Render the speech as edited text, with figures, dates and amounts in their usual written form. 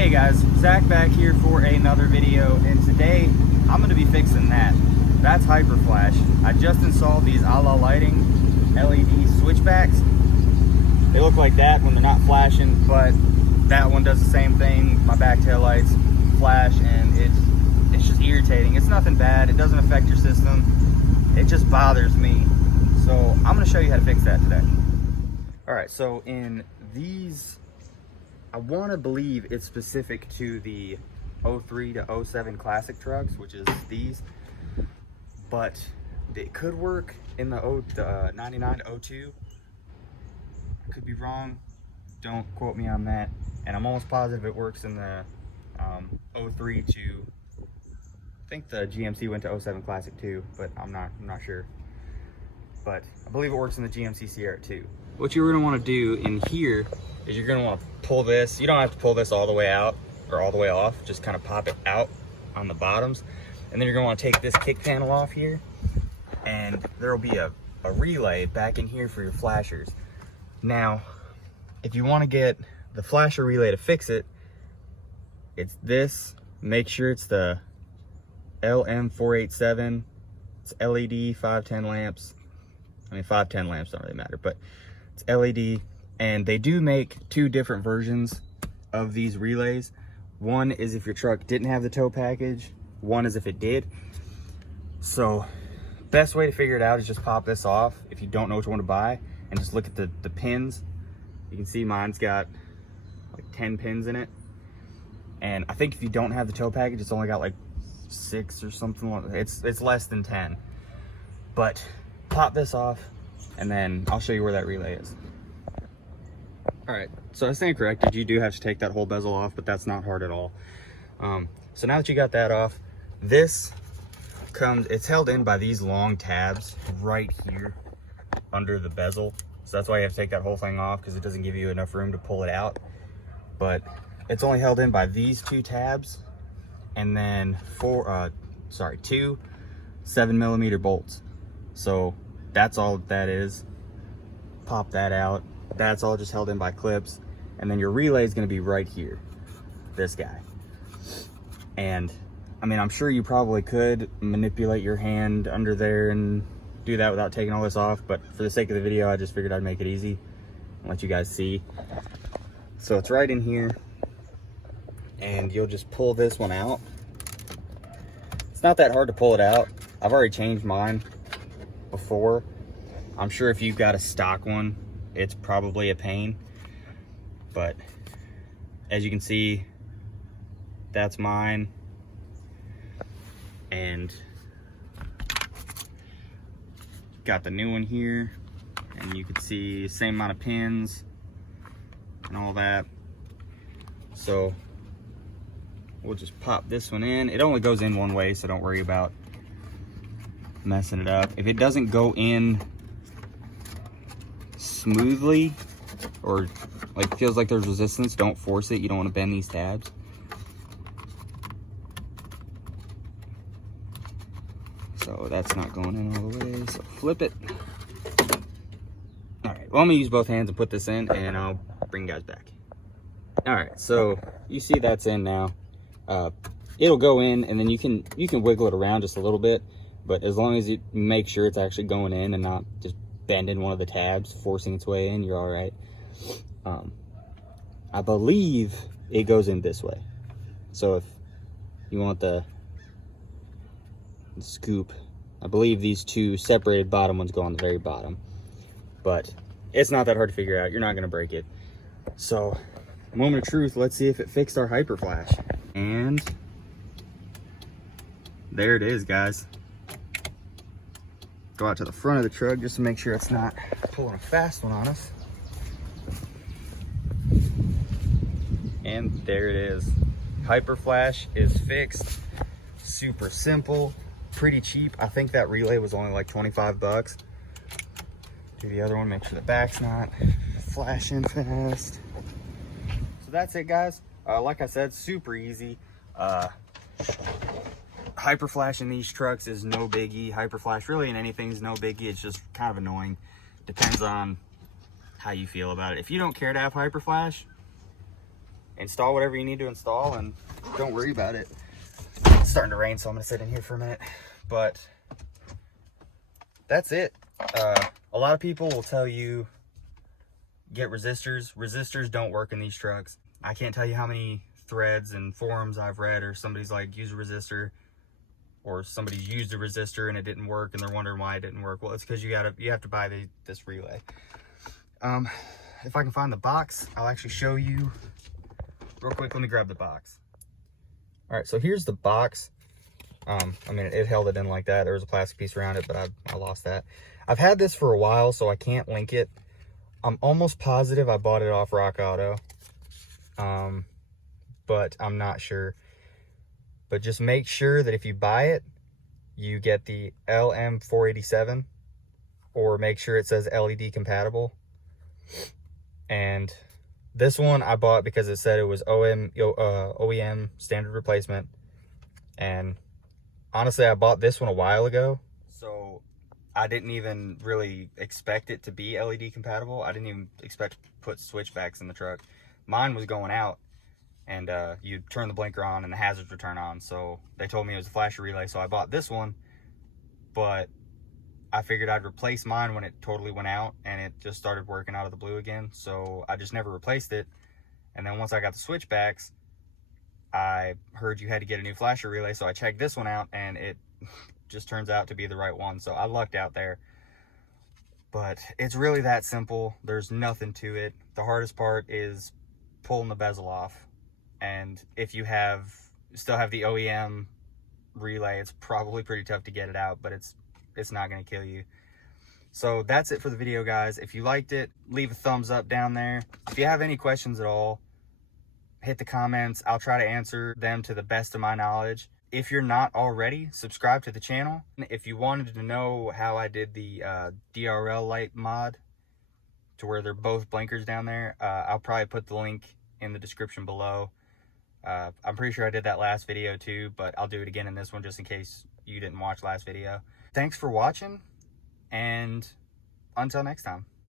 Hey guys, Zach back here for another video, and today I'm going to be fixing that. That's Hyperflash. I just installed these a-la lighting LED switchbacks. They look like that when they're not flashing, but that one does the same thing. My back tail lights flash, and it's just irritating. It's nothing bad. It doesn't affect your system. It just bothers me. So I'm going to show you how to fix that today. All right, so in these, I want to believe it's specific to the 03 to 07 classic trucks, which is these, but it could work in the 99 to 02. I could be wrong, don't quote me on that. And I'm almost positive it works in the 03 to, I think the GMC went to 07 classic too, but I'm not sure. But I believe it works in the GMC Sierra too. What you're gonna wanna do in here is you're gonna wanna pull this. You don't have to pull this all the way out or all the way off, just kind of pop it out on the bottoms. And then you're gonna wanna take this kick panel off here, and there'll be a relay back in here for your flashers. Now, if you wanna get the flasher relay to fix it, it's this. Make sure it's the LM487. It's LED 510 lamps. I mean, 510 lamps don't really matter, but it's LED. And they do make two different versions of these relays. One is if your truck didn't have the tow package, one is if it did. So best way to figure it out is just pop this off if you don't know which one to buy, and just look at the pins. You can see mine's got like 10 pins in it. And I think if you don't have the tow package, it's only got like 6 or something. It's less than 10. But pop this off, and then I'll show you where that relay is. All right, so I stand corrected. You do have to take that whole bezel off, but that's not hard at all. So now that you got that off, this it's held in by these long tabs right here under the bezel. So that's why you have to take that whole thing off, because it doesn't give you enough room to pull it out. But it's only held in by these two tabs, and then two 7mm bolts. So that's all that is. Pop that out. That's all just held in by clips. And then your relay is going to be right here, this guy. And I mean, I'm sure you probably could manipulate your hand under there and do that without taking all this off, but for the sake of the video, I just figured I'd make it easy and let you guys see. So it's right in here, and you'll just pull this one out. It's not that hard to pull it out. I've already changed mine before. I'm sure if you've got a stock one, it's probably a pain, but as you can see, that's mine. And got the new one here, and you can see same amount of pins and all that. So we'll just pop this one in. It only goes in one way, so don't worry about messing it up. If it doesn't go in smoothly, or like feels like there's resistance, don't force it. You don't want to bend these tabs. So that's not going in all the way, so flip it. All right, well, I'm gonna use both hands and put this in, and I'll bring you guys back. All right, so you see that's in now. It'll go in, and then you can wiggle it around just a little bit, but as long as you make sure it's actually going in and not just bending one of the tabs, forcing its way in, you're all right. I believe it goes in this way. So if you want the scoop, I believe these two separated bottom ones go on the very bottom, but it's not that hard to figure out. You're not going to break it. So moment of truth, let's see if it fixed our Hyperflash. And there it is, guys. Go out to the front of the truck just to make sure it's not pulling a fast one on us. And there it is. Hyperflash is fixed. Super simple, pretty cheap. I think that relay was only like 25 bucks. Do the other one, make sure the back's not flashing fast. So that's it, guys. Like I said, super easy. Hyperflash in these trucks is no biggie. Hyperflash really in anything is no biggie. It's just kind of annoying. Depends on how you feel about it. If you don't care to have Hyperflash, install whatever you need to install and don't worry about it. It's starting to rain, so I'm gonna sit in here for a minute. But that's it. A lot of people will tell you get resistors. Resistors don't work in these trucks. I can't tell you how many threads and forums I've read, or somebody's like, use a resistor, or somebody's used a resistor and it didn't work and they're wondering why it didn't work. Well, it's because you have to buy this relay. If I can find the box, I'll actually show you real quick. Let me grab the box. All right, so here's the box. I mean, it held it in like that. There was a plastic piece around it, but I lost that. I've had this for a while, so I can't link it. I'm almost positive I bought it off Rock Auto, but I'm not sure. But just make sure that if you buy it, you get the LM487, or make sure it says LED compatible. And this one I bought because it said it was OEM standard replacement. And honestly, I bought this one a while ago, so I didn't even really expect it to be LED compatible. I didn't even expect to put switchbacks in the truck. Mine was going out, and you turn the blinker on and the hazards would turn on. So they told me it was a flasher relay, so I bought this one. But I figured I'd replace mine when it totally went out, and it just started working out of the blue again. So I just never replaced it. And then once I got the switchbacks, I heard you had to get a new flasher relay, so I checked this one out, and it just turns out to be the right one. So I lucked out there. But it's really that simple. There's nothing to it. The hardest part is pulling the bezel off. And if you still have the OEM relay, it's probably pretty tough to get it out, but it's not going to kill you. So that's it for the video, guys. If you liked it, leave a thumbs up down there. If you have any questions at all, hit the comments. I'll try to answer them to the best of my knowledge. If you're not already, subscribe to the channel. If you wanted to know how I did the DRL light mod to where they're both blinkers down there, I'll probably put the link in the description below. I'm pretty sure I did that last video too, but I'll do it again in this one just in case you didn't watch last video. Thanks for watching, and until next time.